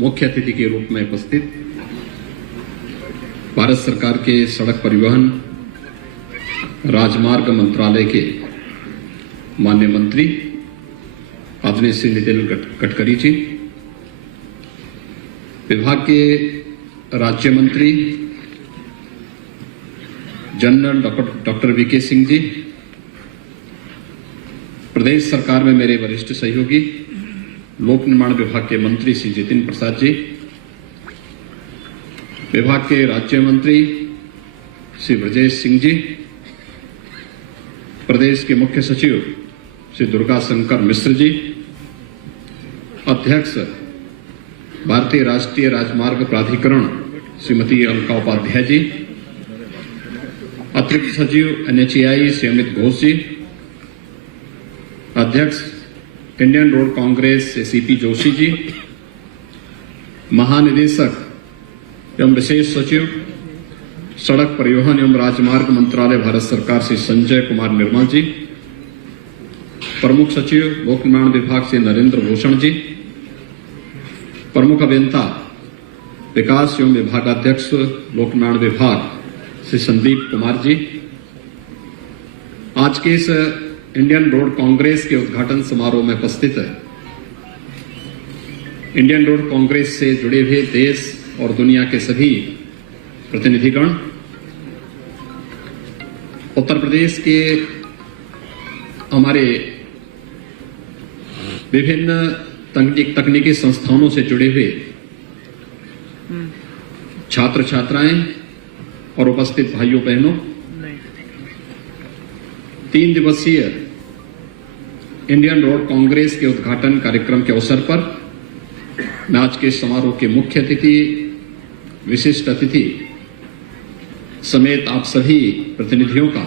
मुख्य अतिथि के रूप में उपस्थित भारत सरकार के सड़क परिवहन राजमार्ग मंत्रालय के माननीय मंत्री आदरणीय श्री नितिन गडकरी जी, विभाग के राज्य मंत्री general doctor VK Singh ji, प्रदेश सरकार में मेरे वरिष्ठ सहयोगी लोक निर्माण विभाग के मंत्री श्री जितिन प्रसाद जी, विभाग के राज्य मंत्री श्री ब्रजेश सिंह जी, प्रदेश के मुख्य सचिव श्री दुर्गा शंकर मिश्र जी, अध्यक्ष भारतीय राष्ट्रीय राजमार्ग प्राधिकरण श्रीमती अलका उपाध्याय जी, अतिरिक्त सचिव NHAI श्री अमित घोष जी, अध्यक्ष Indian Road Congress CP Joshi ji, महानिदेशक एवं विशेष सचिव सड़क परिवहन एवं राजमार्ग मंत्रालय भारत सरकार श्री संजय कुमार निर्मल जी, प्रमुख सचिव लोक निर्माण विभाग से नरेंद्र भूषण जी, प्रमुख अभियंता विकास एवं विभागाध्यक्ष लोक निर्माण विभाग श्री संदीप कुमार जी, आज के इस इंडियन रोड कांग्रेस के उद्घाटन समारोह में उपस्थित है इंडियन रोड कांग्रेस से जुड़े हुए देश और दुनिया के सभी प्रतिनिधिगण, उत्तर प्रदेश के हमारे विभिन्न तकनीकी संस्थानों से जुड़े हुए छात्र छात्राएं और उपस्थित भाइयों बहनों, 3 दिवसीय इंडियन रोड कांग्रेस के उद्घाटन कार्यक्रम के अवसर पर मैं आज के समारोह के मुख्य अतिथि, विशिष्ट अतिथि समेत आप सभी प्रतिनिधियों का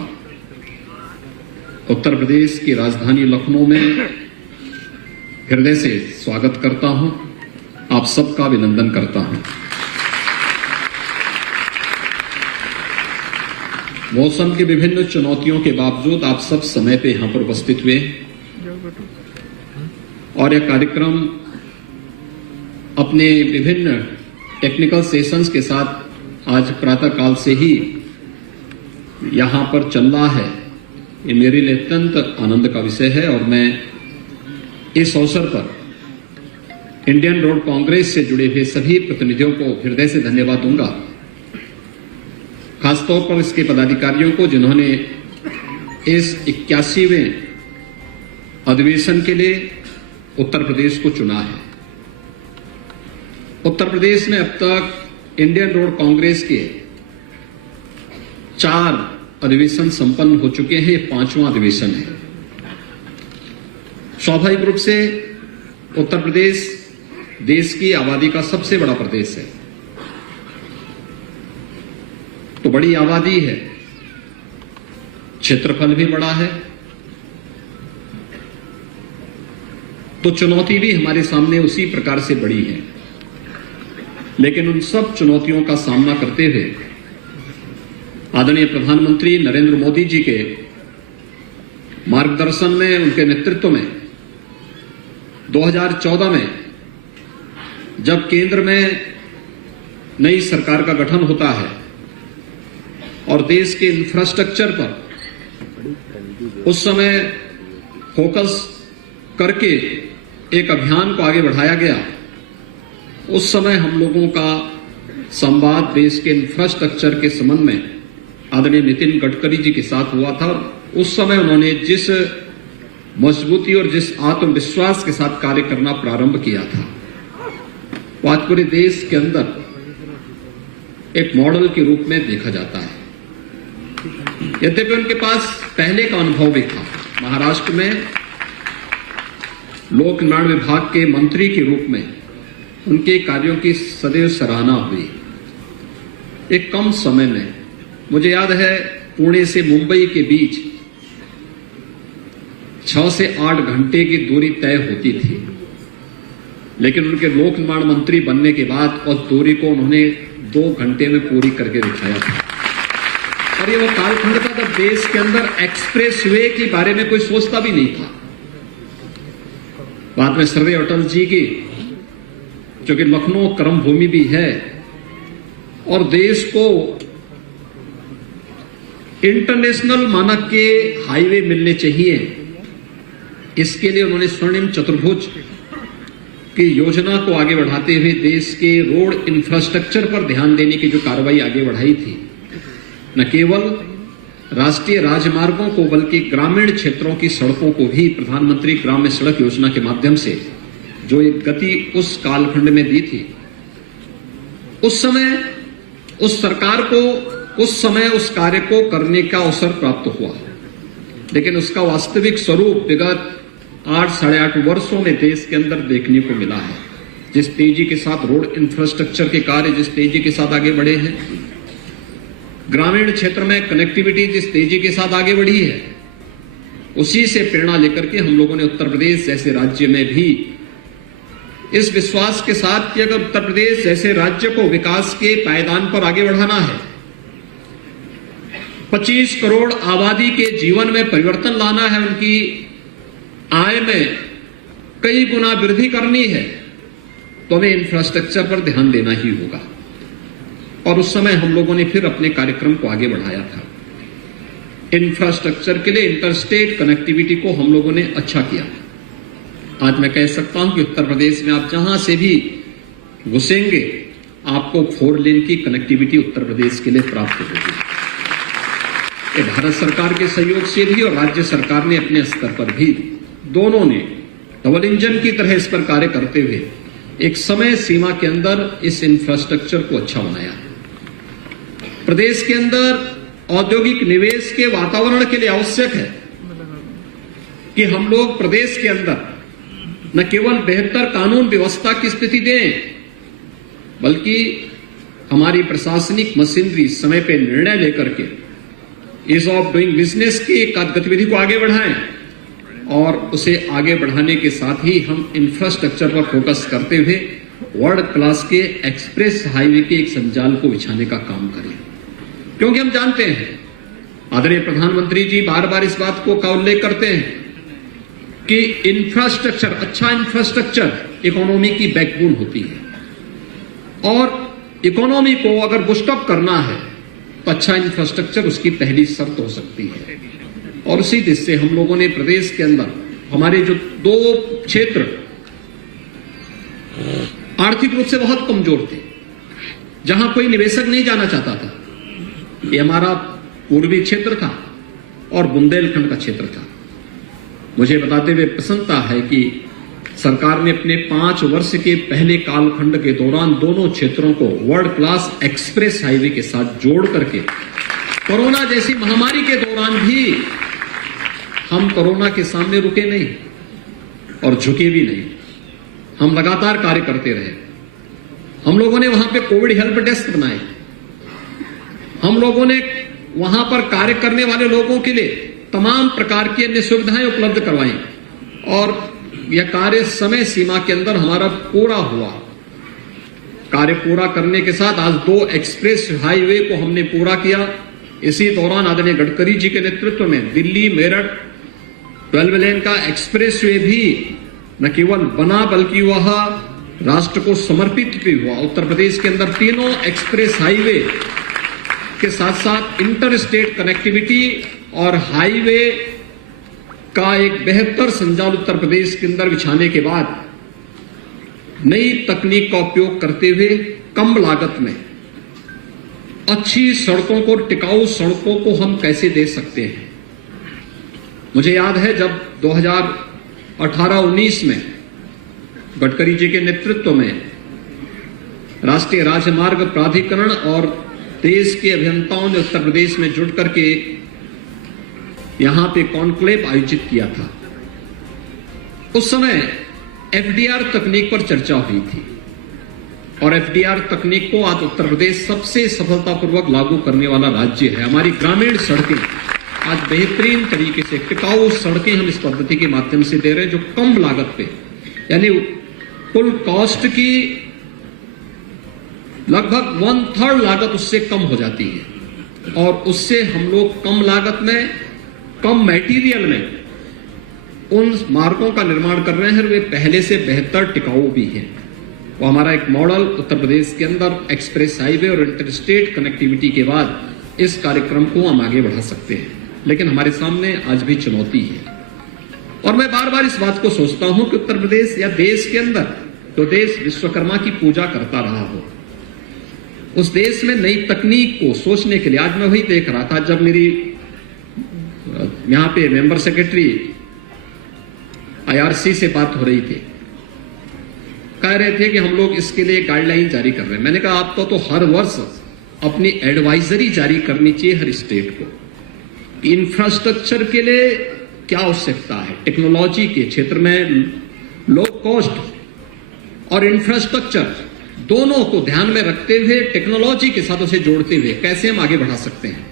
उत्तर प्रदेश की राजधानी लखनऊ में हृदय से स्वागत करता हूं, आप सबका अभिनंदन करता हूं। मौसम की विभिन्न चुनौतियों के बावजूद आप सब समय पे यहां पर उपस्थित हुए और यह कार्यक्रम अपने विभिन्न टेक्निकल सेशंस के साथ आज प्रातःकाल से ही यहां पर चल रहा है। ये मेरे लिए अत्यंत आनंद का विषय है और मैं इस अवसर पर इंडियन रोड कांग्रेस से जुड़े हुए सभी प्रतिनिधियों को हृदय से धन्यवाद दूंगा, खासतौर पर इसके पदाधिकारियों को जिन्होंने इस 81वें अधिवेशन के लिए उत्तर प्रदेश को चुना है। उत्तर प्रदेश में अब तक इंडियन रोड कांग्रेस के 4 अधिवेशन संपन्न हो चुके हैं, ये 5वां अधिवेशन है। स्वाभाविक रूप से उत्तर प्रदेश देश की आबादी का सबसे बड़ा प्रदेश है, तो बड़ी आबादी है, क्षेत्रफल भी बड़ा है, तो चुनौती भी हमारे सामने उसी प्रकार से बड़ी है। लेकिन उन सब चुनौतियों का सामना करते हुए आदरणीय प्रधानमंत्री नरेंद्र मोदी जी के मार्गदर्शन में, उनके नेतृत्व में 2014 में जब केंद्र में नई सरकार का गठन होता है और देश के इंफ्रास्ट्रक्चर पर उस समय फोकस करके एक अभियान को आगे बढ़ाया गया, उस समय हम लोगों का संवाद देश के इंफ्रास्ट्रक्चर के संबंध में आदरणीय नितिन गडकरी जी के साथ हुआ था। उस समय उन्होंने जिस मजबूती और जिस आत्मविश्वास के साथ कार्य करना प्रारंभ किया था, वो आज पूरे देश के अंदर एक मॉडल के रूप में देखा जाता है। यद्यपि उनके पास पहले का अनुभव भी था, महाराष्ट्र में लोक निर्माण विभाग के मंत्री के रूप में उनके कार्यों की सदैव सराहना हुई। एक कम समय में, मुझे याद है, पुणे से मुंबई के बीच 6 से 8 घंटे की दूरी तय होती थी, लेकिन उनके लोक निर्माण मंत्री बनने के बाद उस दूरी को उन्होंने 2 घंटे में पूरी करके दिखाया था। और ये वो कालखंड था जब देश के अंदर एक्सप्रेस वे के बारे में कोई सोचता भी नहीं था। बाद में श्रद्धेय अटल जी की चूंकि लखनऊ कर्म भूमि भी है और देश को इंटरनेशनल मानक के हाईवे मिलने चाहिए, इसके लिए उन्होंने स्वर्णिम चतुर्भुज की योजना को आगे बढ़ाते हुए देश के रोड इंफ्रास्ट्रक्चर पर ध्यान देने की जो कार्रवाई आगे बढ़ाई थी, न केवल राष्ट्रीय राजमार्गों को बल्कि ग्रामीण क्षेत्रों की सड़कों को भी प्रधानमंत्री ग्राम्य सड़क योजना के माध्यम से जो एक गति उस कालखंड में दी थी, उस समय उस सरकार को उस समय उस कार्य को करने का अवसर प्राप्त हुआ, लेकिन उसका वास्तविक स्वरूप विगत 8-8.5 वर्षों में देश के अंदर देखने को मिला है। जिस तेजी के साथ रोड इंफ्रास्ट्रक्चर के कार्य जिस तेजी के साथ आगे बढ़े हैं, ग्रामीण क्षेत्र में कनेक्टिविटी जिस तेजी के साथ आगे बढ़ी है, उसी से प्रेरणा लेकर के हम लोगों ने उत्तर प्रदेश जैसे राज्य में भी इस विश्वास के साथ कि अगर उत्तर प्रदेश जैसे राज्य को विकास के पायदान पर आगे बढ़ाना है, 25 करोड़ आबादी के जीवन में परिवर्तन लाना है, उनकी आय में कई गुना वृद्धि करनी है, तो हमें इंफ्रास्ट्रक्चर पर ध्यान देना ही होगा। और उस समय हम लोगों ने फिर अपने कार्यक्रम को आगे बढ़ाया था। इंफ्रास्ट्रक्चर के लिए इंटरस्टेट कनेक्टिविटी को हम लोगों ने अच्छा किया। आज मैं कह सकता हूं कि उत्तर प्रदेश में आप जहां से भी घुसेंगे, आपको 4 लेन की कनेक्टिविटी उत्तर प्रदेश के लिए प्राप्त होगी। ये भारत सरकार के सहयोग से भी और राज्य सरकार ने अपने स्तर पर भी, दोनों ने डबल इंजन की तरह इस पर कार्य करते हुए एक समय सीमा के अंदर इस इंफ्रास्ट्रक्चर को अच्छा बनाया। प्रदेश के अंदर औद्योगिक निवेश के वातावरण के लिए आवश्यक है कि हम लोग प्रदेश के अंदर न केवल बेहतर कानून व्यवस्था की स्थिति दें, बल्कि हमारी प्रशासनिक मशीनरी समय पे निर्णय लेकर के ईज ऑफ डूइंग बिजनेस की गतिविधि को आगे बढ़ाएं और उसे आगे बढ़ाने के साथ ही हम इंफ्रास्ट्रक्चर पर फोकस करते हुए वर्ल्ड क्लास के एक्सप्रेस हाईवे के एक संजाल को बिछाने का काम करें। क्योंकि हम जानते हैं, आदरणीय प्रधानमंत्री जी बार बार इस बात को का उल्लेख करते हैं कि इंफ्रास्ट्रक्चर, अच्छा इंफ्रास्ट्रक्चर इकोनॉमी की बैकबोन होती है और इकोनॉमी को अगर बूस्टअप करना है तो अच्छा इंफ्रास्ट्रक्चर उसकी पहली शर्त हो सकती है। और उसी दिशा से हम लोगों ने प्रदेश के अंदर हमारे जो 2 क्षेत्र आर्थिक रूप से बहुत कमजोर थे, जहां कोई निवेशक नहीं जाना चाहता था, ये हमारा पूर्वी क्षेत्र था और बुंदेलखंड का क्षेत्र था। मुझे बताते हुए प्रसन्नता है कि सरकार ने अपने 5 वर्ष के पहले कालखंड के दौरान दोनों क्षेत्रों को वर्ल्ड क्लास एक्सप्रेस हाईवे के साथ जोड़ करके कोरोना जैसी महामारी के दौरान भी हम कोरोना के सामने रुके नहीं और झुके भी नहीं। हम लगातार कार्य करते रहे। हम लोगों ने वहां पे कोविड हेल्प डेस्क बनाए, हम लोगों ने वहां पर कार्य करने वाले लोगों के लिए तमाम प्रकार की अन्य सुविधाएं उपलब्ध करवाई और यह कार्य समय सीमा के अंदर हमारा पूरा हुआ। कार्य पूरा करने के साथ आज 2 एक्सप्रेस हाईवे को हमने पूरा किया। इसी दौरान आदरणीय गडकरी जी के नेतृत्व में दिल्ली मेरठ 12 लेन का एक्सप्रेस वे भी न केवल बना बल्कि वह राष्ट्र को समर्पित भी हुआ। उत्तर प्रदेश के अंदर तीनों एक्सप्रेस हाईवे के साथ साथ इंटर स्टेट कनेक्टिविटी और हाईवे का एक बेहतर संजाल उत्तर प्रदेश के अंदर बिछाने के बाद नई तकनीक का उपयोग करते हुए कम लागत में अच्छी सड़कों को, टिकाऊ सड़कों को हम कैसे दे सकते हैं। मुझे याद है जब 2018-19 में गडकरी जी के नेतृत्व में राष्ट्रीय राजमार्ग प्राधिकरण और देश के अभियंताओं ने उत्तर प्रदेश में जुट करके यहां पे कॉन्क्लेव आयोजित किया था। उस समय एफडीआर तकनीक पर चर्चा हुई थी और एफडीआर तकनीक को आज उत्तर प्रदेश सबसे सफलतापूर्वक लागू करने वाला राज्य है। हमारी ग्रामीण सड़कें आज बेहतरीन तरीके से टिकाऊ सड़कें हम इस पद्धति के माध्यम से दे रहे हैं, जो कम लागत पे, यानी कुल कॉस्ट की लगभग 1/3 लागत उससे कम हो जाती है और उससे हम लोग कम लागत में, कम मटेरियल में उन मार्गों का निर्माण कर रहे हैं और वे पहले से बेहतर टिकाऊ भी हैं। वो हमारा एक मॉडल उत्तर प्रदेश के अंदर एक्सप्रेस हाईवे और इंटरस्टेट कनेक्टिविटी के बाद इस कार्यक्रम को हम आगे बढ़ा सकते हैं। लेकिन हमारे सामने आज भी चुनौती है और मैं बार बार इस बात को सोचता हूं कि उत्तर प्रदेश या देश के अंदर जो देश विश्वकर्मा की पूजा करता रहा हो, उस देश में नई तकनीक को सोचने के लिए, आज मैं वही देख रहा था जब मेरी यहां पे मेंबर सेक्रेटरी आईआरसी से बात हो रही थी, कह रहे थे कि हम लोग इसके लिए गाइडलाइन जारी कर रहे हैं। मैंने कहा आप तो हर वर्ष अपनी एडवाइजरी जारी करनी चाहिए हर स्टेट को, इंफ्रास्ट्रक्चर के लिए क्या आवश्यकता है, टेक्नोलॉजी के क्षेत्र में लो कॉस्ट और इंफ्रास्ट्रक्चर दोनों को ध्यान में रखते हुए टेक्नोलॉजी के साथ उसे जोड़ते हुए कैसे हम आगे बढ़ा सकते हैं।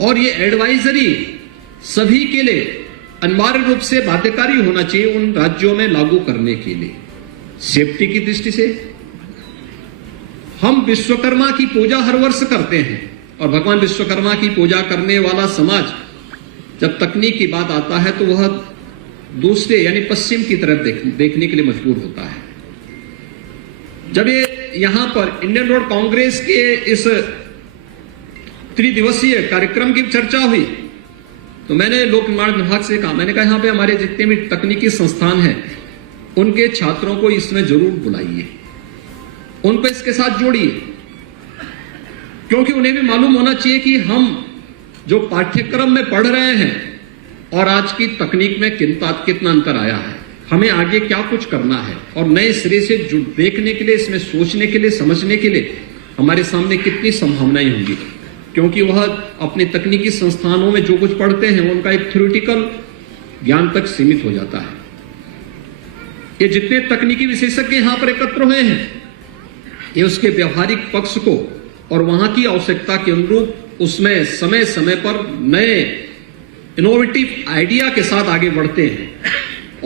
और ये एडवाइजरी सभी के लिए अनिवार्य रूप से बाध्यकारी होना चाहिए उन राज्यों में लागू करने के लिए। सेफ्टी की दृष्टि से हम विश्वकर्मा की पूजा हर वर्ष करते हैं और भगवान विश्वकर्मा की पूजा करने वाला समाज जब तकनीक की बात आता है तो वह दूसरे यानी पश्चिम की तरफ देखने के लिए मजबूर होता है। जब ये यहां पर इंडियन रोड कांग्रेस के इस त्रिदिवसीय कार्यक्रम की चर्चा हुई तो मैंने लोक निर्माण विभाग से कहा, मैंने कहा यहां पे हमारे जितने भी तकनीकी संस्थान हैं उनके छात्रों को इसमें जरूर बुलाइए, उनको इसके साथ जोड़िए, क्योंकि उन्हें भी मालूम होना चाहिए कि हम जो पाठ्यक्रम में पढ़ रहे हैं और आज की तकनीक में कितना अंतर आया है, हमें आगे क्या कुछ करना है और नए सिरे से देखने के लिए, इसमें सोचने के लिए, समझने के लिए हमारे सामने कितनी संभावनाएं होंगी। क्योंकि वह अपने तकनीकी संस्थानों में जो कुछ पढ़ते हैं उनका एक थ्योरेटिकल ज्ञान तक सीमित हो जाता है। ये जितने तकनीकी विशेषज्ञ यहां पर एकत्र हुए हैं ये उसके व्यवहारिक पक्ष को और वहां की आवश्यकता के अनुरूप उसमें समय समय पर नए इनोवेटिव आइडिया के साथ आगे बढ़ते हैं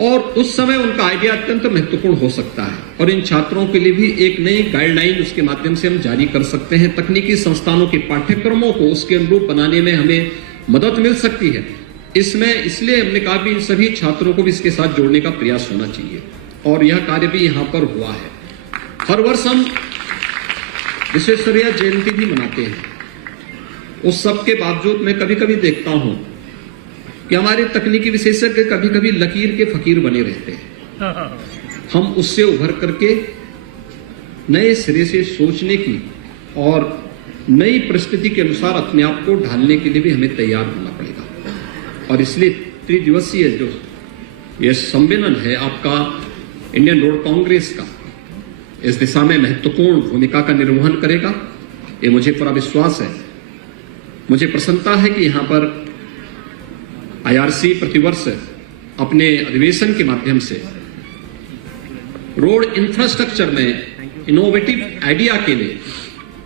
और उस समय उनका आइडिया अत्यंत महत्वपूर्ण हो सकता है और इन छात्रों के लिए भी एक नई गाइडलाइन उसके माध्यम से हम जारी कर सकते हैं। तकनीकी संस्थानों के पाठ्यक्रमों को उसके अनुरूप बनाने में हमें मदद मिल सकती है। इसमें इसलिए हमने कहा भी इन सभी छात्रों को भी इसके साथ जोड़ने का प्रयास होना चाहिए और यह कार्य भी यहां पर हुआ है। हर वर्ष हम विश्वेश्वरैया जयंती भी मनाते हैं। उस सब के बावजूद मैं कभी कभी देखता हूं कि हमारे तकनीकी विशेषज्ञ कभी कभी लकीर के फकीर बने रहते हैं। हम उससे उभर करके नए सिरे से सोचने की और नई परिस्थिति के अनुसार अपने आप को ढालने के लिए भी हमें तैयार होना पड़ेगा और इसलिए त्रिदिवसीय जो यह सम्मेलन है आपका इंडियन रोड कांग्रेस का, इस दिशा में महत्वपूर्ण भूमिका का निर्वहन करेगा, ये मुझे पूरा विश्वास है। मुझे प्रसन्नता है कि यहां पर आईआरसी प्रतिवर्ष अपने अधिवेशन के माध्यम से रोड इंफ्रास्ट्रक्चर में इनोवेटिव आइडिया के लिए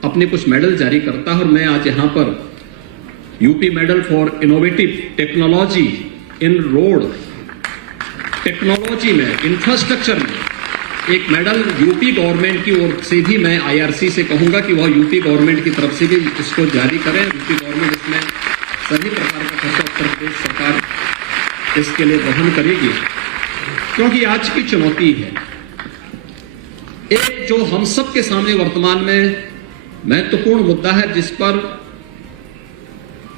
अपने कुछ मेडल जारी करता है और मैं आज यहां पर UP medal for innovative technology in road technology में, इंफ्रास्ट्रक्चर में एक मेडल यूपी गवर्नमेंट की ओर से भी मैं आईआरसी से कहूंगा कि वह यूपी गवर्नमेंट की तरफ से भी इसको जारी करें। यूपी गवर्नमेंट इसमें सभी प्रकार का खर्चा उत्तर प्रदेश सरकार इसके लिए वहन करेगी, क्योंकि आज की चुनौती है एक जो हम सब के सामने वर्तमान में महत्वपूर्ण मुद्दा है, जिस पर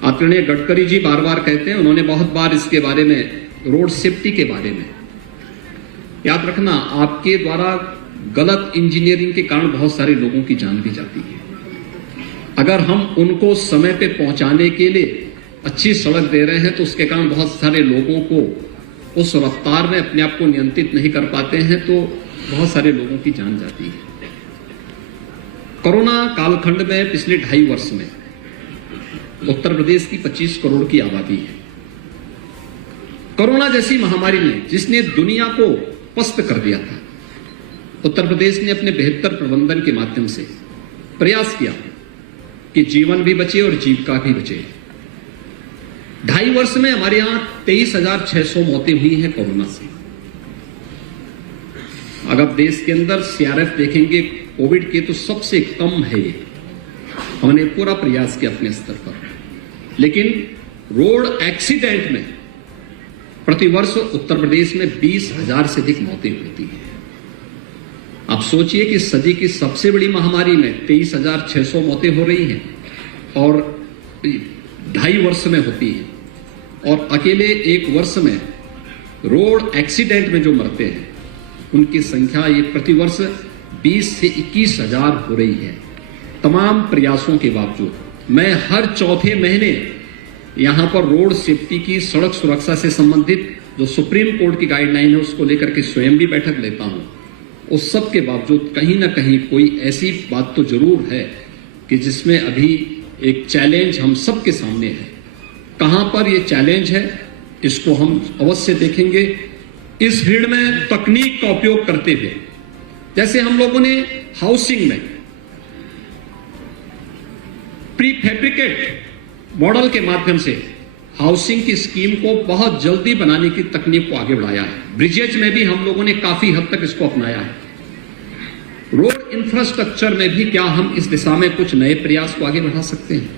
आदरणीय गडकरी जी बार बार कहते हैं, उन्होंने बहुत बार इसके बारे में, रोड सेफ्टी के बारे में, याद रखना आपके द्वारा गलत इंजीनियरिंग के कारण बहुत सारे लोगों की जान भी जाती है। अगर हम उनको समय पे पहुंचाने के लिए अच्छी सड़क दे रहे हैं तो उसके कारण बहुत सारे लोगों को उस रफ्तार में अपने आप को नियंत्रित नहीं कर पाते हैं तो बहुत सारे लोगों की जान जाती है। कोरोना कालखंड में पिछले 2.5 वर्ष में उत्तर प्रदेश की 25 करोड़ की आबादी है। कोरोना जैसी महामारी ने जिसने दुनिया को पस्त कर दिया था, उत्तर प्रदेश ने अपने बेहतर प्रबंधन के माध्यम से प्रयास किया कि जीवन भी बचे और जीविका भी बचे। 2.5 वर्ष में हमारे यहां 23,600 मौतें हुई हैं कोरोना से। अगर देश के अंदर सीआरएफ देखेंगे कोविड के तो सबसे कम है ये। हमने पूरा प्रयास किया अपने स्तर पर, लेकिन रोड एक्सीडेंट में प्रतिवर्ष उत्तर प्रदेश में 20,000 से अधिक मौतें होती हैं। आप सोचिए कि सदी की सबसे बड़ी महामारी में 23,600 मौतें हो रही हैं और 2.5 वर्ष में होती हैं, और अकेले 1 वर्ष में रोड एक्सीडेंट में जो मरते हैं उनकी संख्या ये प्रतिवर्ष 20 से 21 हजार हो रही है। तमाम प्रयासों के बावजूद मैं हर चौथे महीने यहां पर रोड सेफ्टी की, सड़क सुरक्षा से संबंधित जो सुप्रीम कोर्ट की गाइडलाइन है उसको लेकर के स्वयं भी बैठक लेता हूं। उस सब के बावजूद कहीं ना कहीं कोई ऐसी बात तो जरूर है कि जिसमें अभी एक चैलेंज हम सबके सामने है। कहां पर ये चैलेंज है इसको हम अवश्य देखेंगे। इस भीड़ में तकनीक का उपयोग करते हुए, जैसे हम लोगों ने हाउसिंग में प्री फैब्रिकेट मॉडल के माध्यम से हाउसिंग की स्कीम को बहुत जल्दी बनाने की तकनीक को आगे बढ़ाया है। ब्रिजेज में भी हम लोगों ने काफी हद तक इसको अपनाया है। रोड इंफ्रास्ट्रक्चर में भी क्या हम इस दिशा में कुछ नए प्रयास को आगे बढ़ा सकते हैं?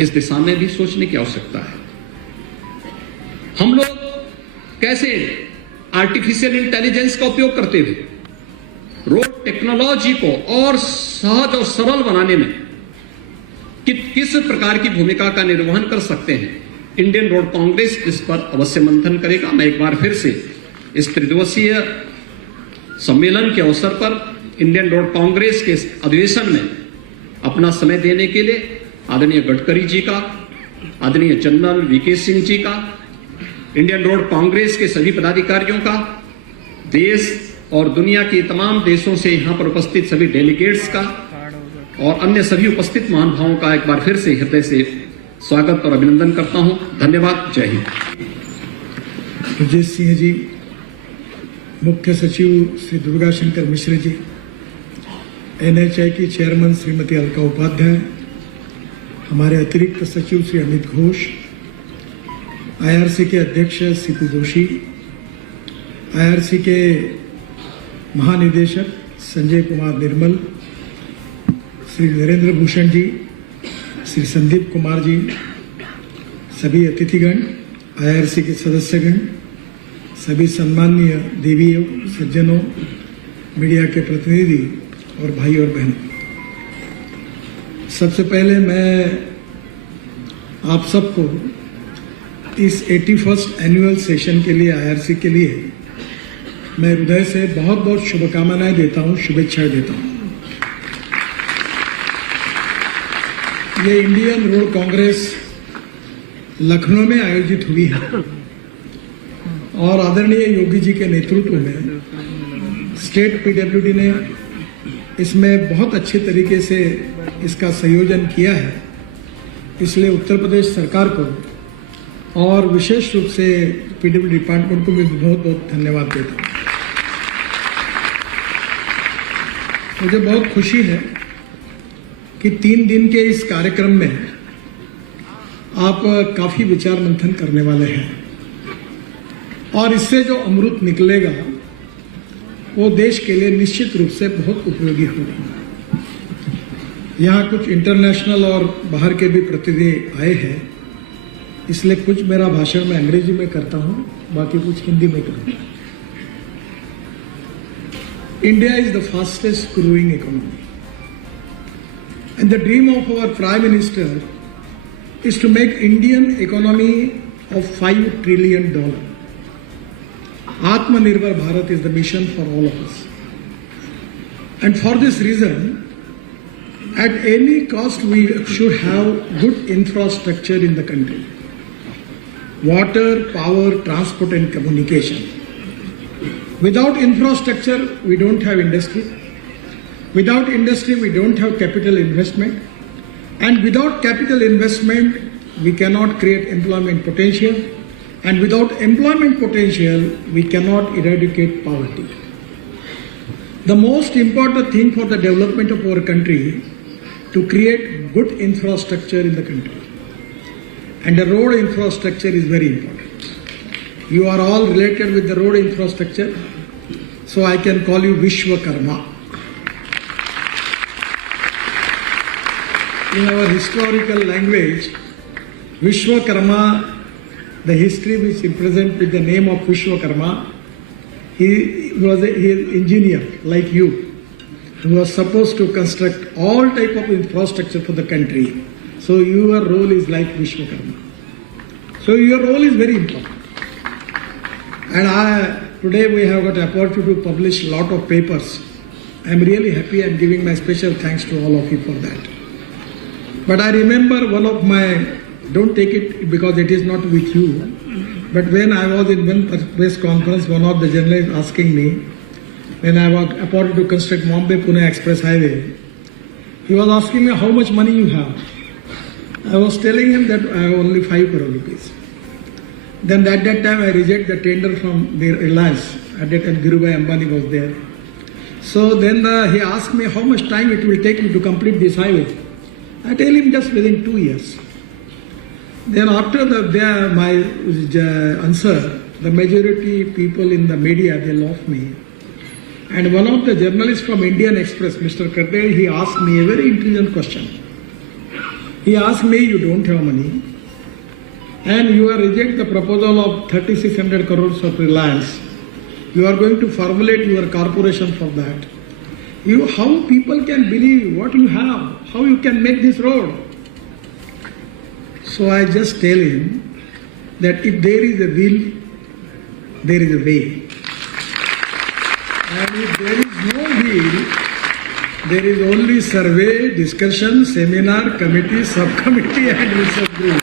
इस दिशा में भी सोचने की आवश्यकता है। हम लोग कैसे आर्टिफिशियल इंटेलिजेंस का उपयोग करते हुए रोड टेक्नोलॉजी को और सहज और सरल बनाने में किस प्रकार की भूमिका का निर्वहन कर सकते हैं, इंडियन रोड कांग्रेस इस पर अवश्य मंथन करेगा। मैं एक बार फिर से इस त्रिदिवसीय सम्मेलन के अवसर पर इंडियन रोड कांग्रेस के अधिवेशन में अपना समय देने के लिए आदरणीय गडकरी जी का, आदरणीय जनरल वीके सिंह जी का, इंडियन रोड कांग्रेस के सभी पदाधिकारियों का, देश और दुनिया के तमाम देशों से यहां पर उपस्थित सभी डेलीगेट्स का और अन्य सभी उपस्थित महानुभावों का एक बार फिर से हृदय से स्वागत और अभिनंदन करता हूं। धन्यवाद। जय हिंद। ब्रजेश सिंह जी, मुख्य सचिव श्री दुर्गा शंकर मिश्र जी, एनएचआई की चेयरमैन श्रीमती अलका उपाध्याय, हमारे अतिरिक्त सचिव श्री अमित घोष, आईआरसी के अध्यक्ष सीपी जोशी, आईआरसी के महानिदेशक संजय कुमार निर्मल, श्री नरेंद्र भूषण जी, श्री संदीप कुमार जी, सभी अतिथिगण, आईआरसी के सदस्यगण, सभी सम्माननीय देवियों, सज्जनों, मीडिया के प्रतिनिधि और भाई और बहनों, सबसे पहले मैं आप सबको इस 81st एनुअल सेशन के लिए, आईआरसी के लिए मैं हृदय से बहुत बहुत शुभकामनाएं देता हूं, शुभेच्छाएं देता हूं। ये इंडियन रोड कांग्रेस लखनऊ में आयोजित हुई है और आदरणीय योगी जी के नेतृत्व में स्टेट पीडब्ल्यूडी ने इसमें बहुत अच्छे तरीके से इसका संयोजन किया है। इसलिए उत्तर प्रदेश सरकार को और विशेष रूप से पीडब्ल्यूडी डिपार्टमेंट को भी बहुत बहुत धन्यवाद देता हूं। मुझे बहुत खुशी है कि 3 दिन के इस कार्यक्रम में आप काफी विचार मंथन करने वाले हैं और इससे जो अमृत निकलेगा वो देश के लिए निश्चित रूप से बहुत उपयोगी होगा। यहाँ कुछ इंटरनेशनल और बाहर के भी प्रतिनिधि आए हैं, इसलिए कुछ मेरा भाषण मैं अंग्रेजी में करता हूं, बाकी कुछ हिंदी में करूंगा। India is the fastest growing economy and the dream of our Prime Minister is to make Indian economy of $5 trillion. Atmanirbhar Bharat is the mission for all of us. And for this reason, at any cost we should have good infrastructure in the country. Water, power, transport and communication. Without infrastructure, we don't have industry. Without industry, we don't have capital investment. And without capital investment, we cannot create employment potential. And without employment potential, we cannot eradicate poverty. The most important thing for the development of our country to create good infrastructure in the country. And the road infrastructure is very important. You are all related with the road infrastructure, so I can call you Vishwakarma. In our historical language, Vishwakarma, the history which is present with the name of Vishwakarma, He was an engineer like you, who was supposed to construct all type of infrastructure for the country. So your role is like Vishwakarma. So your role is very important. And today we have got opportunity to publish a lot of papers. I am really happy and giving my special thanks to all of you for that. But I remember one of my, don't take it because it is not with you, but when I was in one press conference, one of the journalists asking me, when I was about to construct Bombay-Pune Express Highway, he was asking me how much money you have. I was telling him that I have only 5 crore rupees. Then at that time I reject the tender from the Reliance. At that time Dhirubhai Ambani was there. So then he asked me how much time it will take me to complete this highway. I tell him just within 2 years. Then after my answer, the majority people in the media, they laughed me. And one of the journalists from Indian Express, Mr. Kardel, he asked me a very intelligent question. He asked me, you don't have money and you are reject the proposal of 3600 crores of Reliance. You are going to formulate your corporation for that. How people can believe what you have? How you can make this road? So I just tell him that if there is a will, there is a way. And if there is no will, there is only survey, discussion, seminar, committee, subcommittee and research group.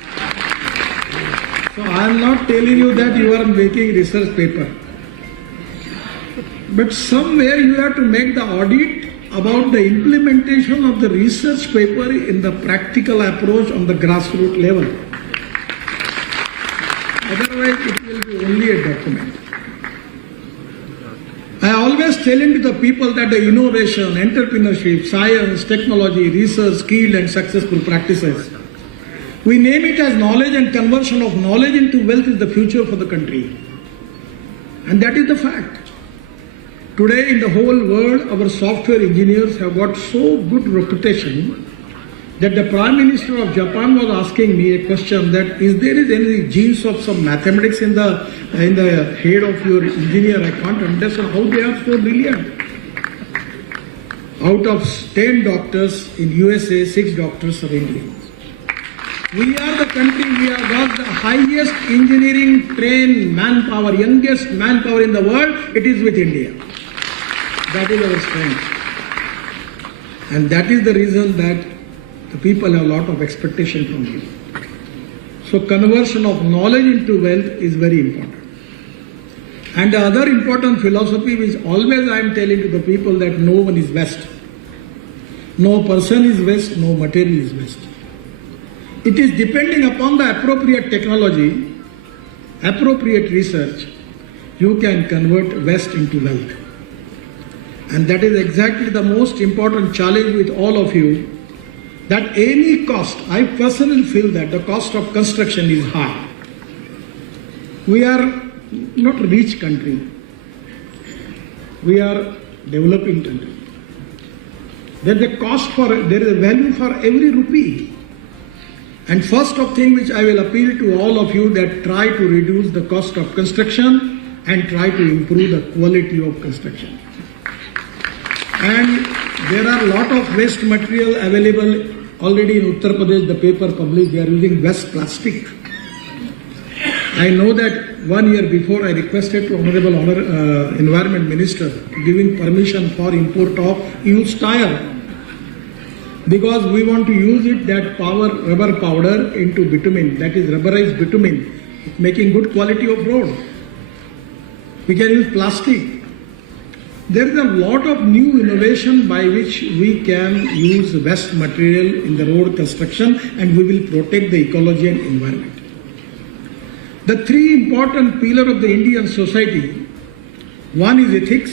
So I am not telling you that you are making research paper. But somewhere you have to make the audit about the implementation of the research paper in the practical approach on the grassroots level. Otherwise it will be only a document. I always tell to the people that the innovation, entrepreneurship, science, technology, research, skilled and successful practices, we name it as knowledge, and conversion of knowledge into wealth is the future for the country. And that is the fact. Today in the whole world, our software engineers have got so good reputation that the Prime Minister of Japan was asking me a question that is there is any genes of some mathematics in the head of your engineer? I can't understand how they are so brilliant. Out of 10 doctors in USA, 6 doctors are Indians. We are the country, we have got the highest engineering trained manpower, youngest manpower in the world, it is with India. That is our strength. And that is the reason that the people have a lot of expectation from you. So conversion of knowledge into wealth is very important. And the other important philosophy which always I am telling to the people that no one is best. No person is best, no material is best. It is depending upon the appropriate technology, appropriate research, you can convert waste into wealth. And that is exactly the most important challenge with all of you, that any cost, I personally feel that the cost of construction is high. We are not a rich country. We are developing country. There is a value for every rupee. And first of thing which I will appeal to all of you that try to reduce the cost of construction and try to improve the quality of construction. And there are a lot of waste material available already in Uttar Pradesh, the paper published, they are using waste plastic. I know that 1 year before I requested to Honorable Environment Minister giving permission for import of used tire. Because we want to use it, that rubber powder into bitumen, that is rubberized bitumen, making good quality of road. We can use plastic. There is a lot of new innovation by which we can use waste material in the road construction and we will protect the ecology and environment. The 3 important pillars of the Indian society, one is ethics,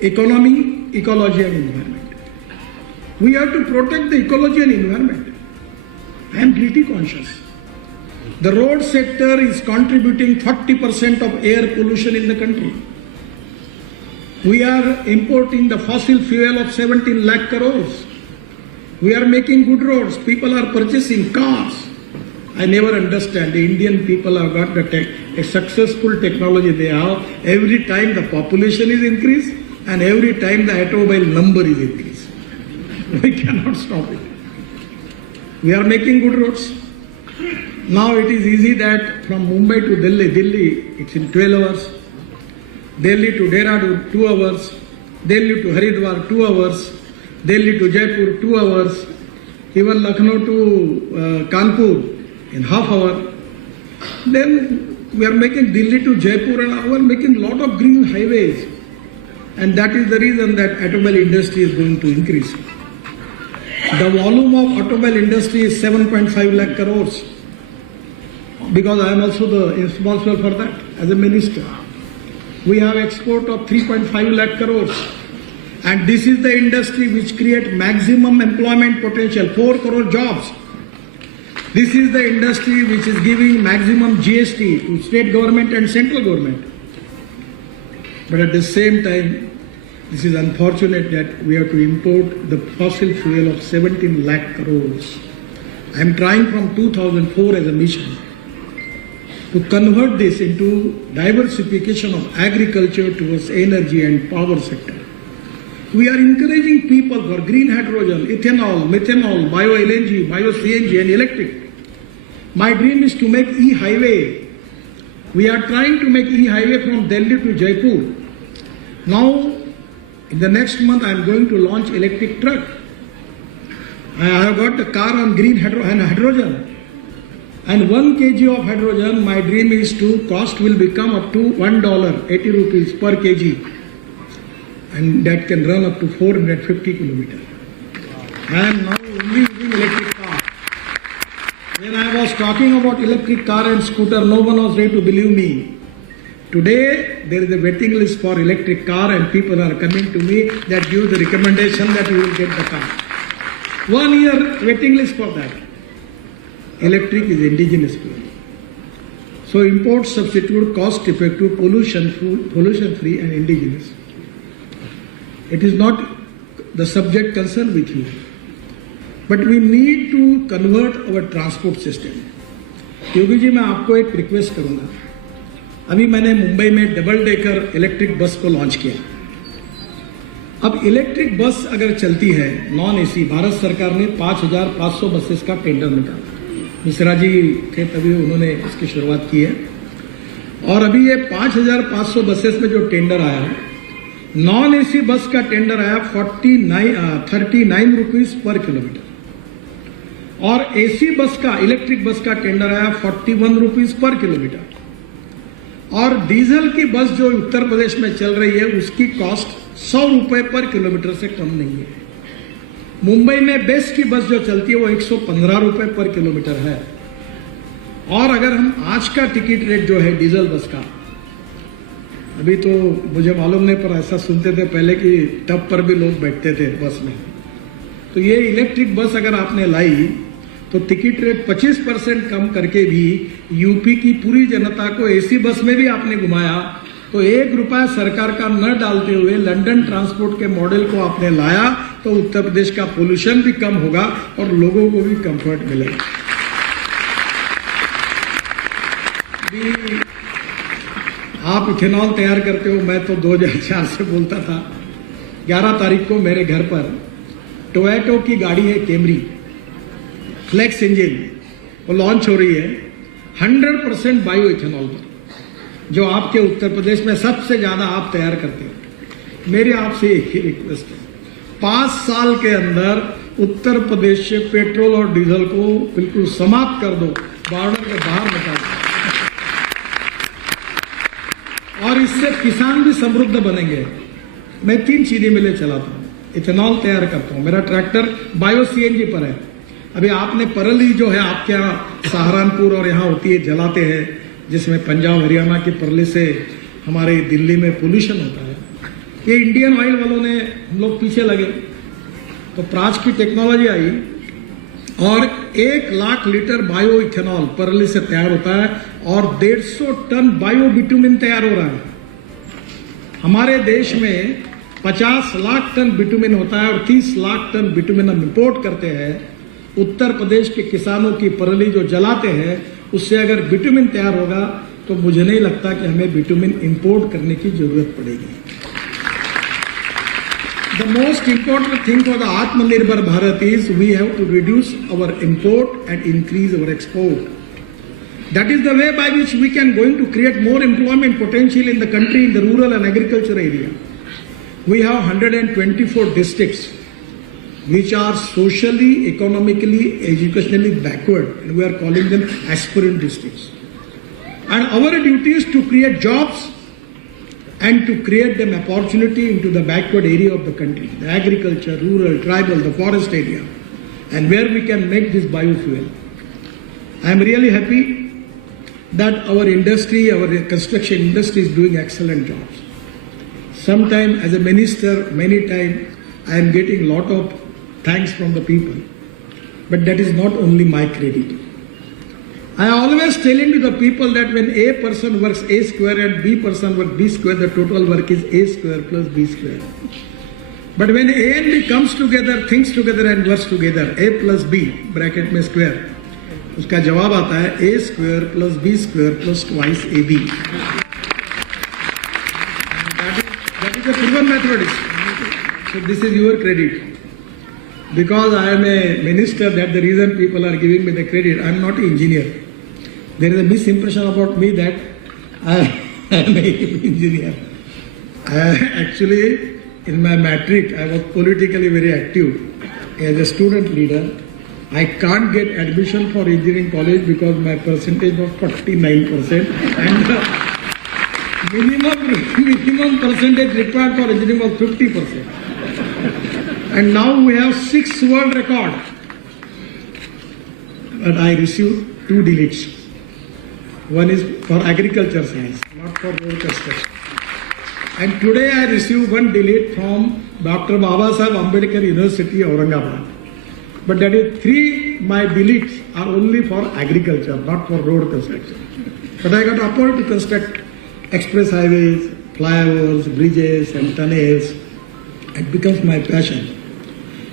economy, ecology and environment. We have to protect the ecology and environment. I am guilty conscious. The road sector is contributing 40% of air pollution in the country. We are importing the fossil fuel of 17 lakh crores. We are making good roads. People are purchasing cars. I never understand. The Indian people have got a successful technology they have. Every time the population is increased and every time the automobile number is increased. We cannot stop it. We are making good roads. Now it is easy that from Mumbai to Delhi it's in 12 hours. Delhi to Dehradun 2 hours. Delhi to Haridwar 2 hours. Delhi to Jaipur 2 hours. Even Lucknow to Kanpur in half hour. Then we are making Delhi to Jaipur and we are making lot of green highways. And that is the reason that automobile industry is going to increase. The volume of automobile industry is 7.5 lakh crores. Because I am also responsible for that as a minister. We have export of 3.5 lakh crores. And this is the industry which creates maximum employment potential, 4 crore jobs. This is the industry which is giving maximum GST to state government and central government. But at the same time, this is unfortunate that we have to import the fossil fuel of 17 lakh crores. I am trying from 2004 as a mission to convert this into diversification of agriculture towards energy and power sector. We are encouraging people for green hydrogen, ethanol, methanol, bio-LNG, bio-CNG and electric. My dream is to make e-highway. We are trying to make e-highway from Delhi to Jaipur. Now, in the next month, I am going to launch electric truck. I have got the car on green hydrogen. And 1 kg of hydrogen, my dream is to cost will become up to $1, 80 rupees per kg. And that can run up to 450 kilometers. I am now only using electric car. When I was talking about electric car and scooter, no one was ready to believe me. Today, there is a waiting list for electric car and people are coming to me that give the recommendation that you will get the car. 1 year waiting list for that. Electric is indigenous fuel. So import substitute cost effective, pollution free and indigenous. It is not the subject concerned with you. But we need to convert our transport system. Yogi ji मैं आपको एक request करूंगा. अभी मैंने मुंबई में double decker electric bus को launch किया. अब इलेक्ट्रिक बस अगर चलती है नॉन एसी, भारत सरकार ने 5,500 बसेस का टेंडर निकाला. मिश्रा जी थे तभी उन्होंने इसकी शुरुआत की है. और अभी ये 5,500 बसेस में जो टेंडर आया, नॉन एसी बस का टेंडर आया 39 रुपीज पर किलोमीटर और एसी बस का, इलेक्ट्रिक बस का टेंडर आया 41 रुपीज पर किलोमीटर. और डीजल की बस जो उत्तर प्रदेश में चल रही है उसकी कॉस्ट 100 रुपए पर किलोमीटर से कम नहीं है. मुंबई में बेस्ट की बस जो चलती है वो 115 रुपए पर किलोमीटर है. और अगर हम आज का टिकट रेट जो है डीजल बस का, अभी तो मुझे मालूम नहीं पर ऐसा सुनते थे पहले कि टब पर भी लोग बैठते थे बस में, तो ये इलेक्ट्रिक बस अगर आपने लाई तो टिकट रेट 25% कम करके भी यूपी की पूरी जनता को एसी बस में भी आपने घुमाया. तो 1 रुपया सरकार का न डालते हुए लंदन ट्रांसपोर्ट के मॉडल को आपने लाया तो उत्तर प्रदेश का पोल्यूशन भी कम होगा और लोगों को भी कंफर्ट मिलेगा. आप इथेनॉल तैयार करते हो, मैं तो 2004 से बोलता था. 11 तारीख को मेरे घर पर टोयोटा की गाड़ी है कैमरी फ्लेक्स इंजन, वो लॉन्च हो रही है 100% बायो इथेनॉल पर, जो आपके उत्तर प्रदेश में सबसे ज्यादा आप तैयार करते हो. मेरे आपसे एक ही रिक्वेस्ट है, 5 साल के अंदर उत्तर प्रदेश से पेट्रोल और डीजल को बिल्कुल समाप्त कर दो, बॉर्डर के बाहर निकाल दो. और इससे किसान भी समृद्ध बनेंगे. मैं 3 चीनी मिलें चलाता हूं, इथेनॉल तैयार करता हूं, मेरा ट्रैक्टर बायो सीएनजी पर है. अभी आपने परली जो है आपके यहाँ सहारनपुर और यहाँ होती है जलाते हैं, जिसमें पंजाब हरियाणा की परली से हमारे दिल्ली में पोल्यूशन होता है. ये इंडियन ऑयल वालों ने, हम लोग पीछे लगे तो प्राच की टेक्नोलॉजी आई और 1 लाख लीटर बायो इथेनॉल परली से तैयार होता है और 150 टन बायो बिटुमिन तैयार हो रहा है. हमारे देश में 50 लाख टन बिटुमिन होता है और 30 लाख टन बिटुमिन हम इंपोर्ट करते हैं. उत्तर प्रदेश के किसानों की परली जो जलाते हैं उससे अगर बिटुमिन तैयार होगा तो मुझे नहीं लगता कि हमें बिटुमिन इंपोर्ट करने की जरूरत पड़ेगी। The most important thing for the Atmanirbhar Bharat is we have to reduce our import and increase our export. That is the way by which we can going to create more employment potential in the country in the rural and agriculture area. We have 124 districts which are socially, economically, educationally backward, and we are calling them aspirant districts. And our duty is to create jobs and to create them opportunity into the backward area of the country, the agriculture, rural, tribal, the forest area, and where we can make this biofuel. I am really happy that our industry, our construction industry is doing excellent jobs. Sometimes as a minister, many times I am getting a lot of thanks from the people, but that is not only my credit. I always telling to the people that when A person works A square and B person works B square, the total work is A square plus B square. But when A and B comes together, thinks together and works together, A plus B bracket में square, उसका जवाब आता है A square plus B square plus twice AB. That is a proven mathematics. So this is your credit. Because I am a minister, that's the reason people are giving me the credit. I am not an engineer. There is a misimpression about me that I am an engineer. Actually, in my matric, I was politically very active as a student leader. I can't get admission for engineering college because my percentage was 49%, and the minimum percentage required for engineering was 50%. And now we have 6 world record. But I received 2 deletes. One is for agriculture science, not for road construction. And today I received 1 delete from Dr. Babasaheb Ambedkar University, Aurangabad. But that is 3 my deletes are only for agriculture, not for road construction. But I got appointed to construct express highways, flyovers, bridges and tunnels. It becomes my passion.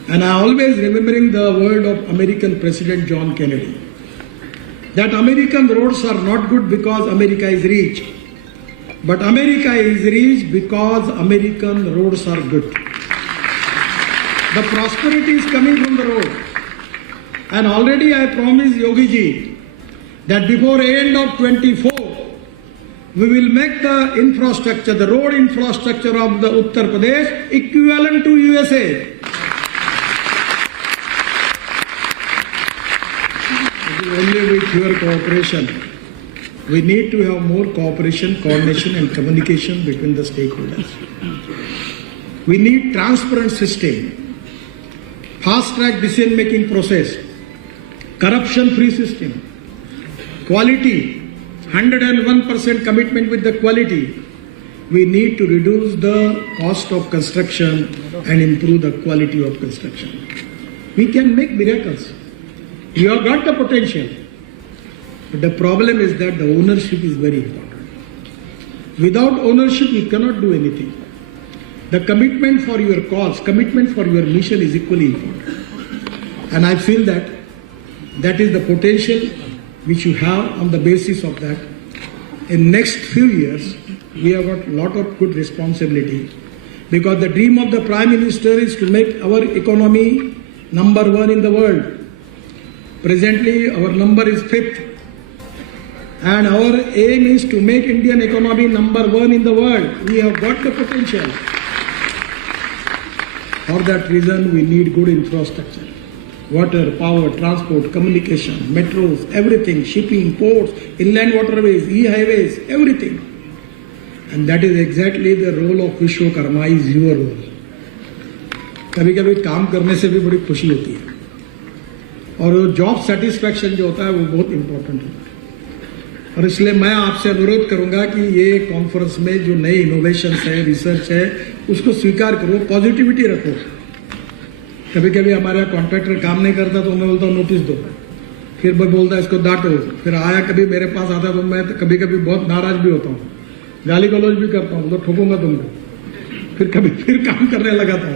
And I always remembering the word of American President John Kennedy. That American roads are not good because America is rich. But America is rich because American roads are good. The prosperity is coming from the road. And already I promised Yogi ji that before end of 24, we will make the infrastructure, the road infrastructure of the Uttar Pradesh equivalent to USA. Only with your cooperation. We need to have more cooperation, coordination and communication between the stakeholders. We need transparent system, fast-track decision-making process, corruption-free system, quality, 101% commitment with the quality. We need to reduce the cost of construction and improve the quality of construction. We can make miracles. You have got the potential. But the problem is that the ownership is very important. Without ownership, you cannot do anything. The commitment for your cause, commitment for your mission is equally important. And I feel that that is the potential which you have. On the basis of that, in next few years, we have got a lot of good responsibility. Because the dream of the Prime Minister is to make our economy number 1 in the world. Presently, our number is 5th. And our aim is to make Indian economy number 1 in the world. We have got the potential. For that reason, we need good infrastructure. Water, power, transport, communication, metros, everything, shipping, ports, inland waterways, e-highways, everything. And that is exactly the role of Vishwakarma, is your role. कभी कभी काम करने से भी बड़ी खुशी होती है और जॉब सेटिस्फैक्शन जो होता है वो बहुत इंपॉर्टेंट होता है और इसलिए मैं आपसे अनुरोध करूंगा कि ये कॉन्फ्रेंस में जो नए इनोवेशंस है, रिसर्च है, उसको स्वीकार करो, पॉजिटिविटी रखो। कभी कभी हमारा कॉन्ट्रैक्टर काम नहीं करता तो मैं बोलता हूँ नोटिस दो, फिर वो बोलता है इसको डांटो, फिर आया कभी मेरे पास आता तो मैं कभी कभी बहुत नाराज भी होता हूँ, गाली गलौज भी करता हूँ, तो ठोकूंगा तुमको, फिर कभी फिर काम करने लगा था।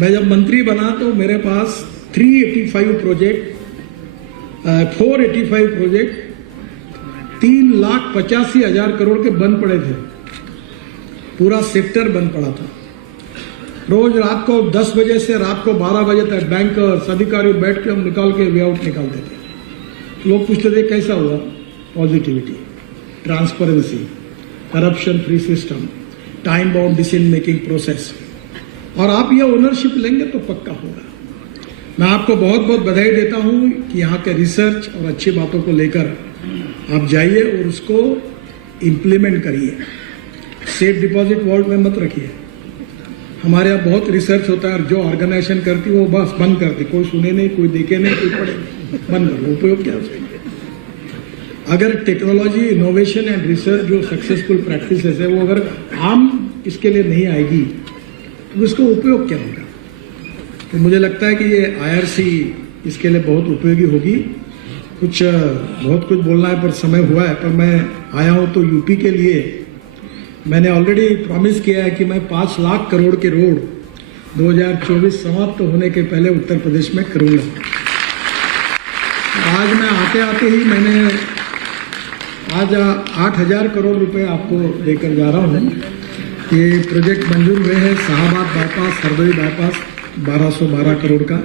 मैं जब मंत्री बना तो मेरे पास 385 प्रोजेक्ट, 485 प्रोजेक्ट 3,85,000 करोड़ के बंद पड़े थे। पूरा सेक्टर बंद पड़ा था। रोज रात को 10 बजे से रात को 12 बजे तक बैंकर्स अधिकारी बैठ के हम निकाल के वे आउट निकालते थे। लोग पूछते थे कैसा हुआ? Positivity, transparency, corruption free system, time bound decision making process. और आप ये ओनरशिप लेंगे तो पक्का होगा। मैं आपको बहुत बहुत बधाई देता हूं कि यहाँ के रिसर्च और अच्छी बातों को लेकर आप जाइए और उसको इम्प्लीमेंट करिए। सेफ डिपॉजिट वॉल्ट में मत रखिए। हमारे यहाँ बहुत रिसर्च होता है और जो ऑर्गेनाइजेशन करती है वो बस बंद करती, कोई सुने नहीं, कोई देखे नहीं, कोई पढ़े नहीं, बंद करो। उपयोग क्या उसका? अगर टेक्नोलॉजी, इनोवेशन एंड रिसर्च जो सक्सेसफुल प्रैक्टिसेस है वो अगर आम इसके लिए नहीं आएगी तो उसका उपयोग क्या होगा? तो मुझे लगता है कि ये IRC इसके लिए बहुत उपयोगी होगी। बहुत कुछ बोलना है पर समय हुआ है। पर मैं आया हूं तो यूपी के लिए मैंने ऑलरेडी प्रॉमिस किया है कि मैं 5 लाख करोड़ के रोड 2024 समाप्त होने के पहले उत्तर प्रदेश में करूंगा। आज मैं आते आते ही मैंने आज 8,000 करोड़ रुपए आपको देकर जा रहा हूं। ये प्रोजेक्ट मंजूर हुए हैं। शाहबाद बाईपास, हरदोई बाईपास 1212 करोड़ का,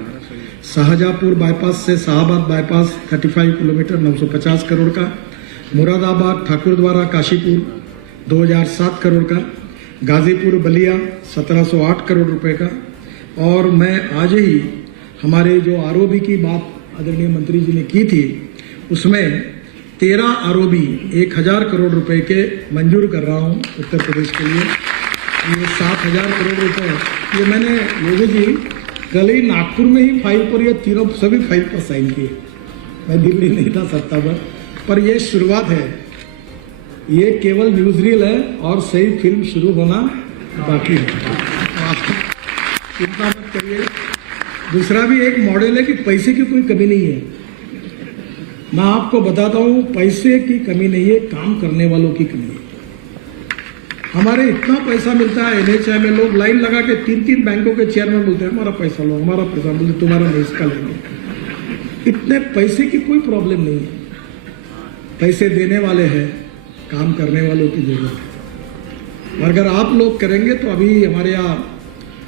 शाहजहांपुर बाईपास से शाहबाद बाईपास 35 किलोमीटर 950 करोड़ का, मुरादाबाद ठाकुरद्वारा काशीपुर 2007 करोड़ का, गाजीपुर बलिया 1708 करोड़ रुपए का। और मैं आज ही हमारे जो ROB की बात आदरणीय मंत्री जी ने की थी उसमें 13 ROB 1,000 करोड़ रुपए के मंजूर कर रहा हूं उत्तर प्रदेश के लिए। ये 7,000 करोड़ रुपए ये मैंने योगी जी कल ही नागपुर में ही फाइल पर, ये तीनों सभी फाइल पर साइन किए। मैं दिल्ली नहीं था सत्ता पर ये शुरुआत है। ये केवल न्यूज रील है और सही फिल्म शुरू होना बाकी है। चिंता मत करिए। दूसरा भी एक मॉडल है कि पैसे की कोई कमी नहीं है। मैं आपको बताता हूं, पैसे की कमी नहीं है, काम करने वालों की कमी है। हमारे इतना पैसा मिलता है NHI में, लोग लाइन लगा के 3-3 बैंकों के चेयरमैन बोलते हैं हमारा पैसा लो, हमारा पैसा। बोलते तुम्हारा नहीं, इसका लेंगे। इतने पैसे की कोई प्रॉब्लम नहीं है। पैसे देने वाले हैं, काम करने वालों की जरूरत है। और अगर आप लोग करेंगे तो अभी हमारे यहाँ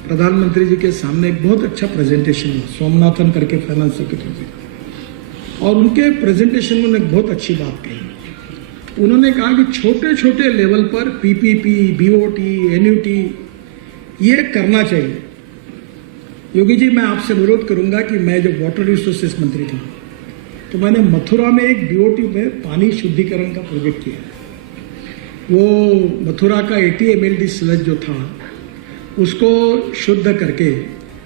प्रधानमंत्री जी के सामने एक बहुत अच्छा प्रेजेंटेशन है, सोमनाथन करके फाइनेंस सेक्रेटरी जी, और उनके प्रेजेंटेशन में उन्होंने बहुत अच्छी बात कही। उन्होंने कहा कि छोटे छोटे लेवल पर PPP, BOT, NUT ये करना चाहिए। योगी जी, मैं आपसे अनुरोध करूंगा कि मैं जब वाटर रिसोर्सेस मंत्री था तो मैंने मथुरा में एक BOT में पानी शुद्धिकरण का प्रोजेक्ट किया। वो मथुरा का 80 mld स्लज जो था उसको शुद्ध करके,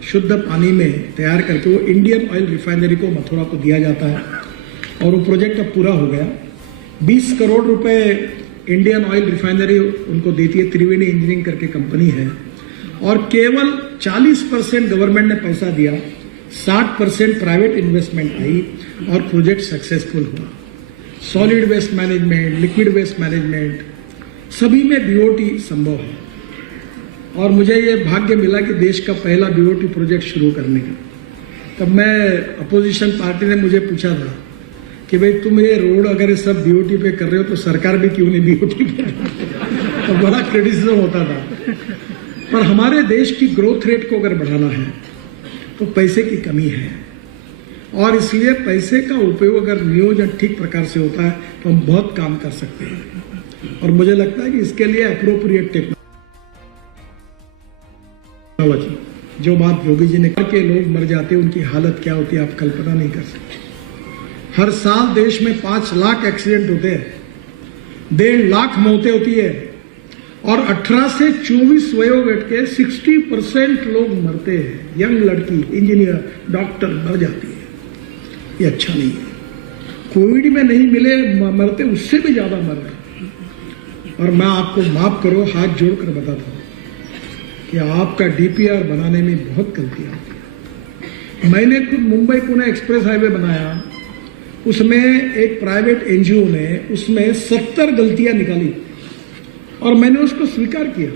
शुद्ध पानी में तैयार करके वो इंडियन ऑयल रिफाइनरी को मथुरा को दिया जाता है। और वो प्रोजेक्ट अब पूरा हो गया। 20 करोड़ रुपए इंडियन ऑयल रिफाइनरी उनको देती है, त्रिवेणी इंजीनियरिंग करके कंपनी है। और केवल 40% गवर्नमेंट ने पैसा दिया, 60% प्राइवेट इन्वेस्टमेंट आई और प्रोजेक्ट सक्सेसफुल हुआ। Solid waste management, liquid waste management सभी में BOT संभव है। और मुझे ये भाग्य मिला कि देश का पहला BOT प्रोजेक्ट शुरू करने का। तब मैं अपोजिशन पार्टी ने मुझे पूछा था कि भाई तुम ये रोड अगर सब BOT पे कर रहे हो तो सरकार भी क्यों नहीं BOT पे? तो बड़ा क्रिटिसिज्म होता था। पर हमारे देश की ग्रोथ रेट को अगर बढ़ाना है तो पैसे की कमी है, और इसलिए पैसे का उपयोग अगर नियोजन ठीक प्रकार से होता है तो हम बहुत काम कर सकते हैं। और मुझे लगता है कि इसके लिए अप्रोप्रिएट टेक्नोलॉजी, जो बात योगी जी ने कहा कि लोग मर जाते हैं, उनकी हालत क्या होती है आप कल्पना नहीं कर सकते। हर साल देश में 5 लाख एक्सीडेंट होते हैं, 1.5 लाख मौतें होती है, और 18 से 24 वयोवर्ग के 60% लोग मरते हैं। यंग लड़की, इंजीनियर, डॉक्टर मर जाती है। ये अच्छा नहीं है। कोविड में नहीं मिले मरते, उससे भी ज्यादा मर रहे। और मैं आपको माफ करो, हाथ जोड़कर बताता हूं कि आपका DPR बनाने में बहुत गलतियां होती है। मैंने खुद मुंबई पुणे एक्सप्रेस हाईवे बनाया, उसमें एक प्राइवेट NGO ने उसमें 70 गलतियां निकाली और मैंने उसको स्वीकार किया।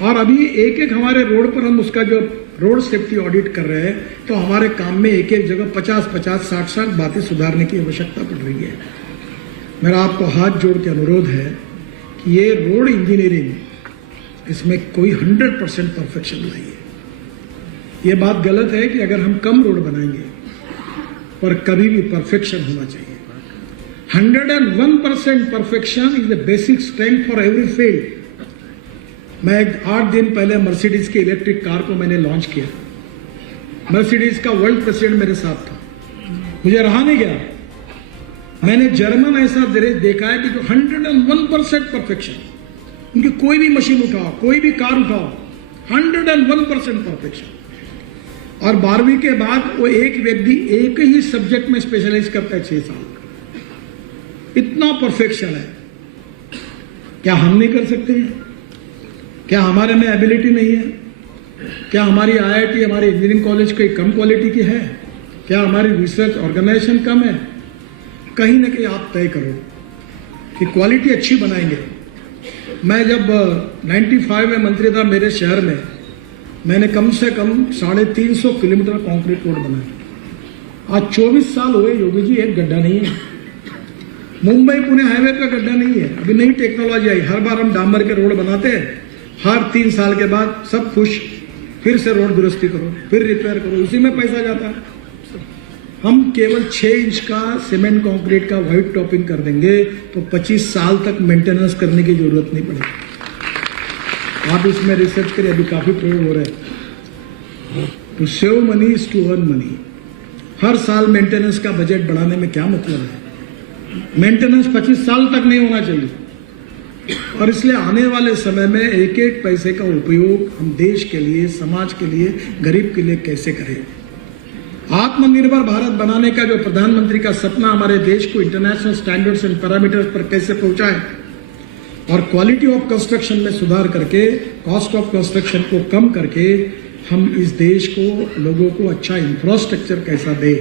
और अभी एक एक हमारे रोड पर हम उसका जो रोड सेफ्टी ऑडिट कर रहे हैं तो हमारे काम में एक एक जगह 50-50, 60-60 बातें सुधारने की आवश्यकता पड़ रही है। मेरा आपको हाथ जोड़ के अनुरोध है कि ये रोड इंजीनियरिंग, इसमें कोई 100% परफेक्शन नहीं है। ये बात गलत है कि अगर हम कम रोड बनाएंगे, पर कभी भी परफेक्शन होना चाहिए। 101% perfection is the basic strength for every field. मैं 8 दिन पहले मर्सिडीज की इलेक्ट्रिक कार को मैंने लॉन्च किया। मर्सिडीज का वर्ल्ड प्रेसिडेंट मेरे साथ था, मुझे रहा नहीं गया। मैंने जर्मन ऐसा देखा है कि जो 101% परफेक्शन, उनकी कोई भी मशीन उठाओ, कोई भी कार उठाओ, 101% परफेक्शन। और 12वीं के बाद वो एक व्यक्ति एक ही सब्जेक्ट में स्पेशलाइज करता है 6 साल। इतना परफेक्शन है। क्या हम नहीं कर सकते हैं? क्या हमारे में एबिलिटी नहीं है? क्या हमारी IIT, हमारे इंजीनियरिंग कॉलेज कोई कम क्वालिटी की है? क्या हमारी रिसर्च ऑर्गेनाइजेशन कम है? कहीं ना कहीं आप तय करो कि क्वालिटी अच्छी बनाएंगे। मैं जब 95 में मंत्री था, मेरे शहर में मैंने कम से कम 350 किलोमीटर कंक्रीट रोड बनाया। आज 24 साल हुए योगी जी, एक गड्ढा नहीं है। मुंबई पुणे हाईवे का गड्ढा नहीं है। अभी नई टेक्नोलॉजी आई, हर बार हम डामर के रोड बनाते हैं, हर 3 साल के बाद सब खुश, फिर से रोड दुरुस्ती करो, फिर रिपेयर करो, इसी में पैसा जाता है। हम केवल 6 इंच का सीमेंट कंक्रीट का व्हाइट टॉपिंग कर देंगे तो 25 साल तक मेंटेनेंस करने की जरूरत नहीं पड़ेगी। आप इसमें रिसर्च करिए, अभी काफी प्रयोग हो रहे हैं। To save money is to earn money. हर साल मेंटेनेंस का बजट बढ़ाने में क्या मतलब है? मेंटेनेंस 25 साल तक नहीं होना चाहिए। और इसलिए आने वाले समय में एक एक पैसे का उपयोग हम देश के लिए, समाज के लिए, गरीब के लिए कैसे करें। आत्मनिर्भर भारत बनाने का जो प्रधानमंत्री का सपना, हमारे देश को इंटरनेशनल स्टैंडर्ड्स एंड पैरामीटर्स पर कैसे पहुंचाए और क्वालिटी ऑफ कंस्ट्रक्शन में सुधार करके, कॉस्ट ऑफ कंस्ट्रक्शन को कम करके हम इस देश को, लोगों को अच्छा इंफ्रास्ट्रक्चर कैसा दे।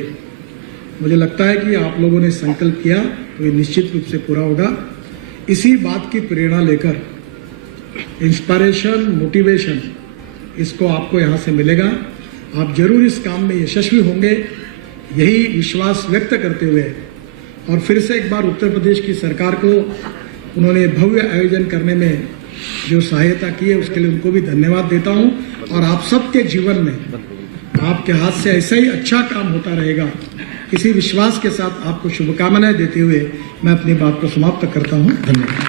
मुझे लगता है कि आप लोगों ने संकल्प किया तो ये निश्चित रूप से पूरा होगा। इसी बात की प्रेरणा लेकर इंस्पिरेशन, मोटिवेशन, इसको आपको यहां से मिलेगा। आप जरूर इस काम में यशस्वी होंगे, यही विश्वास व्यक्त करते हुए और फिर से एक बार उत्तर प्रदेश की सरकार को उन्होंने भव्य आयोजन करने में जो सहायता की है उसके लिए उनको भी धन्यवाद देता हूं। और आप सबके जीवन में आपके हाथ से ऐसा ही अच्छा काम होता रहेगा, इसी विश्वास के साथ आपको शुभकामनाएं देते हुए मैं अपनी बात को समाप्त करता हूं। धन्यवाद।